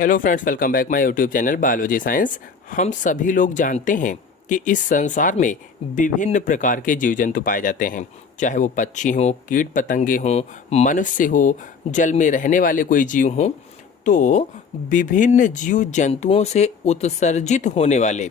Hello friends, welcome back my YouTube channel biology science. हम सभी लोग जानते हैं कि इस संसार में विभिन्न प्रकार के जीव जंतु पाए जाते हैं, चाहे वो पक्षी हो, कीट पतंगे हों, मनुष्य हो, जल में रहने वाले कोई जीव हों। तो विभिन्न जीव जंतुओं से उत्सर्जित होने वाले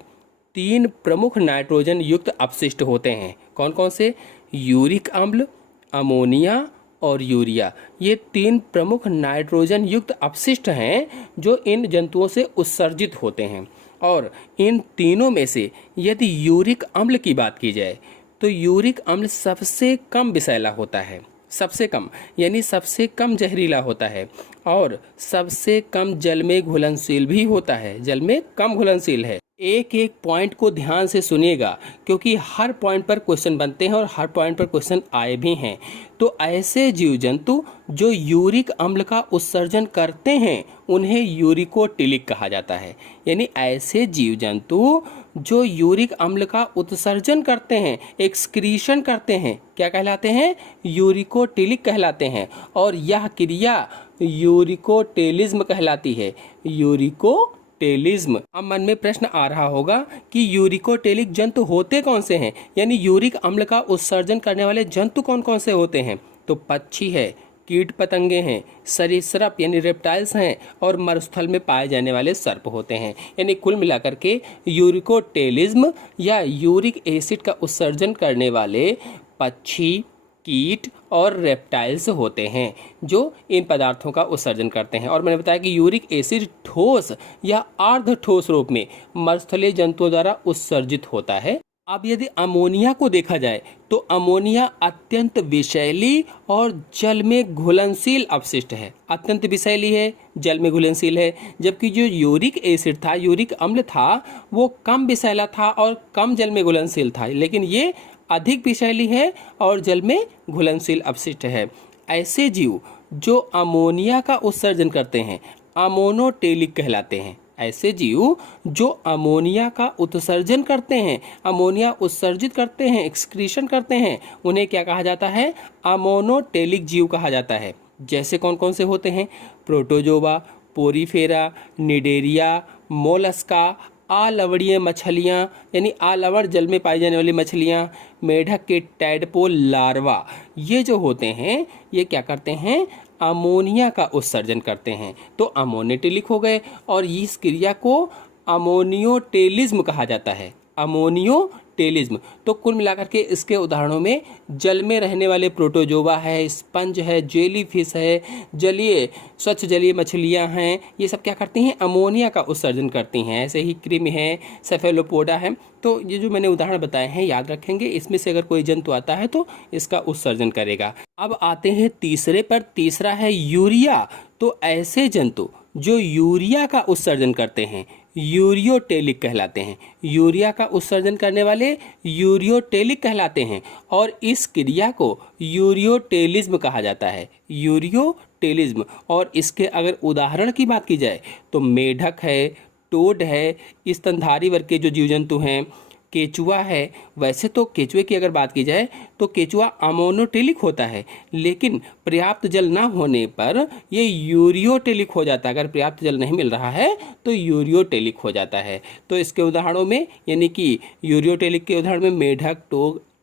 3 प्रमुख नाइट्रोजन युक्त अपशिष्ट होते हैं। कौन कौन से? यूरिक अम्ल, अमोनिया और यूरिया। ये 3 प्रमुख नाइट्रोजन युक्त अपशिष्ट हैं जो इन जंतुओं से उत्सर्जित होते हैं। और इन तीनों में से यदि यूरिक अम्ल की बात की जाए तो यूरिक अम्ल सबसे कम विषैला होता है, सबसे कम यानी सबसे कम जहरीला होता है और सबसे कम जल में घुलनशील भी होता है, जल में कम घुलनशील है। एक एक पॉइंट को ध्यान से सुनिएगा क्योंकि हर पॉइंट पर क्वेश्चन बनते हैं और हर पॉइंट पर क्वेश्चन आए भी हैं। तो ऐसे जीव जंतु जो यूरिक अम्ल का उत्सर्जन करते हैं उन्हें यूरिकोटिलिक कहा जाता है। यानी ऐसे जीव जंतु जो यूरिक अम्ल का उत्सर्जन करते हैं, एक्सक्रीशन करते हैं, क्या कहलाते हैं? यूरिकोटिलिक कहलाते हैं। और यह क्रिया यूरिकोटेलिज्म कहलाती है, यूरिकोटेलिज्म। अब मन में प्रश्न आ रहा होगा कि यूरिकोटेलिक जंतु होते कौन से हैं, यानी यूरिक अम्ल का उत्सर्जन करने वाले जंतु कौन कौन से होते हैं? तो पक्षी है, कीट पतंगे हैं, सरीसृप यानी रेप्टाइल्स हैं और मरुस्थल में पाए जाने वाले सर्प होते हैं। यानी कुल मिलाकर के यूरिकोटेलिज्म या यूरिक एसिड का उत्सर्जन करने वाले पक्षी, कीट और रेप्टाइल्स होते हैं जो इन पदार्थों का उत्सर्जन करते हैं। और मैंने बताया कि यूरिक एसिड ठोस या अर्ध ठोस रूप में मरुस्थलीय जंतुओं द्वारा उत्सर्जित होता है। अब यदि अमोनिया को देखा जाए तो अमोनिया अत्यंत विषैली और जल में घुलनशील अपशिष्ट है, अत्यंत विषैली है, जल में घुलनशील है। जबकि जो यूरिक एसिड था, यूरिक अम्ल था, वो कम विषैला था और कम जल में घुलनशील था, लेकिन ये अधिक विषैली है और जल में घुलनशील अपशिष्ट है। ऐसे जीव जो अमोनिया का उत्सर्जन करते हैं अमोनोटेलिक कहलाते हैं। ऐसे जीव जो अमोनिया का उत्सर्जन करते हैं, अमोनिया उत्सर्जित करते हैं, एक्सक्रीशन करते हैं, उन्हें क्या कहा जाता है? अमोनोटेलिक जीव कहा जाता है। जैसे कौन कौन से होते हैं? प्रोटोजोआ, पोरीफेरा, निडेरिया, मोलस्का, आलवणीय मछलियाँ यानी आलवण जल में पाई जाने वाली मछलियाँ, मेढक के टैडपोल लार्वा, ये जो होते हैं ये क्या करते हैं? अमोनिया का उत्सर्जन करते हैं। तो अमोनोटेलिक हो गए और इस क्रिया को अमोनियोटेलिज्म कहा जाता है, अमोनियोटेलिज्म। तो कुल मिलाकर के इसके उदाहरणों में जल में रहने वाले प्रोटोजोआ है, स्पंज है, जेलीफिश है, जलीय स्वच्छ जलीय मछलियां हैं, ये सब क्या करती हैं? अमोनिया का उत्सर्जन करती हैं। ऐसे ही कृमि है, सेफेलोपोडा है। तो ये जो मैंने उदाहरण बताए हैं याद रखेंगे, इसमें से अगर कोई जंतु आता है तो इसका उत्सर्जन करेगा। अब आते हैं तीसरे पर, तीसरा है यूरिया। तो ऐसे जंतु जो यूरिया का उत्सर्जन करते हैं यूरियोटेलिक कहलाते हैं। यूरिया का उत्सर्जन करने वाले यूरियोटेलिक कहलाते हैं और इस क्रिया को यूरियोटेलिज्म कहा जाता है, यूरियोटेलिज्म। और इसके अगर उदाहरण की बात की जाए तो मेढक है, टोड है, स्तनधारी वर्ग के जो जीव जंतु हैं, केचुआ है। वैसे तो केचुए की अगर बात की जाए तो केचुआ अमोनोटेलिक होता है, लेकिन पर्याप्त जल ना होने पर ये यूरियोटेलिक हो जाता है। अगर पर्याप्त जल नहीं मिल रहा है तो यूरियोटेलिक हो जाता है। तो इसके उदाहरणों में यानी कि यूरियोटेलिक के उदाहरण में मेढक,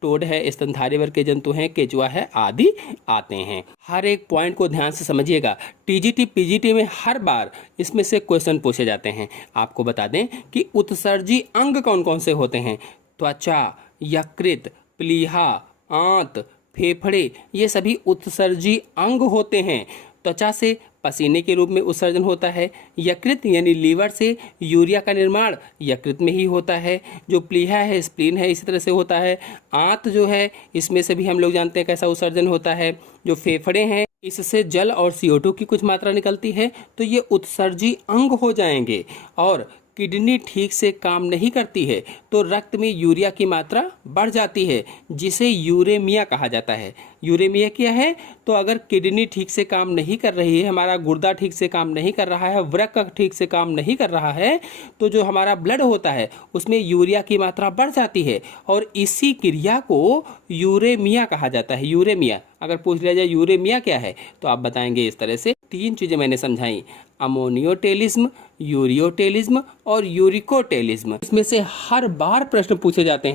टोड है, स्तनधारी वर्ग के जंतु हैं, केचुआ है आदि आते हैं। हर एक पॉइंट को ध्यान से समझिएगा। टीजीटी पीजीटी में हर बार इसमें से क्वेश्चन पूछे जाते हैं। आपको बता दें कि उत्सर्जी अंग कौन कौन से होते हैं? त्वचा, यकृत, प्लीहा, आंत, फेफड़े, ये सभी उत्सर्जी अंग होते हैं। त्वचा से पसीने के रूप में उत्सर्जन होता है। यकृत यानी लीवर से यूरिया का निर्माण यकृत में ही होता है। जो प्लीहा है, स्प्लीन है, इसी तरह से होता है। आंत जो है इसमें से भी हम लोग जानते हैं कैसा उत्सर्जन होता है। जो फेफड़े हैं इससे जल और CO2 की कुछ मात्रा निकलती है, तो ये उत्सर्जी अंग हो जाएंगे। और किडनी ठीक से काम नहीं करती है तो रक्त में यूरिया की मात्रा बढ़ जाती है, जिसे यूरेमिया कहा जाता है। यूरेमिया क्या है? तो अगर किडनी ठीक से काम नहीं कर रही है, हमारा गुर्दा ठीक से काम नहीं कर रहा है, वृक्क ठीक से काम नहीं कर रहा है, तो जो हमारा ब्लड होता है उसमें यूरिया की मात्रा बढ़ जाती है और इसी क्रिया को यूरेमिया कहा जाता है। यूरेमिया अगर पूछ लिया जाए यूरेमिया क्या है तो आप बताएंगे इस तरह से तीन चीज़ें मैंने समझाई, अमोनियोटेलिज्म, यूरियोटेलिज्म और यूरिकोटेलिज्म। इसमें से हर बार प्रश्न पूछे जाते हैं।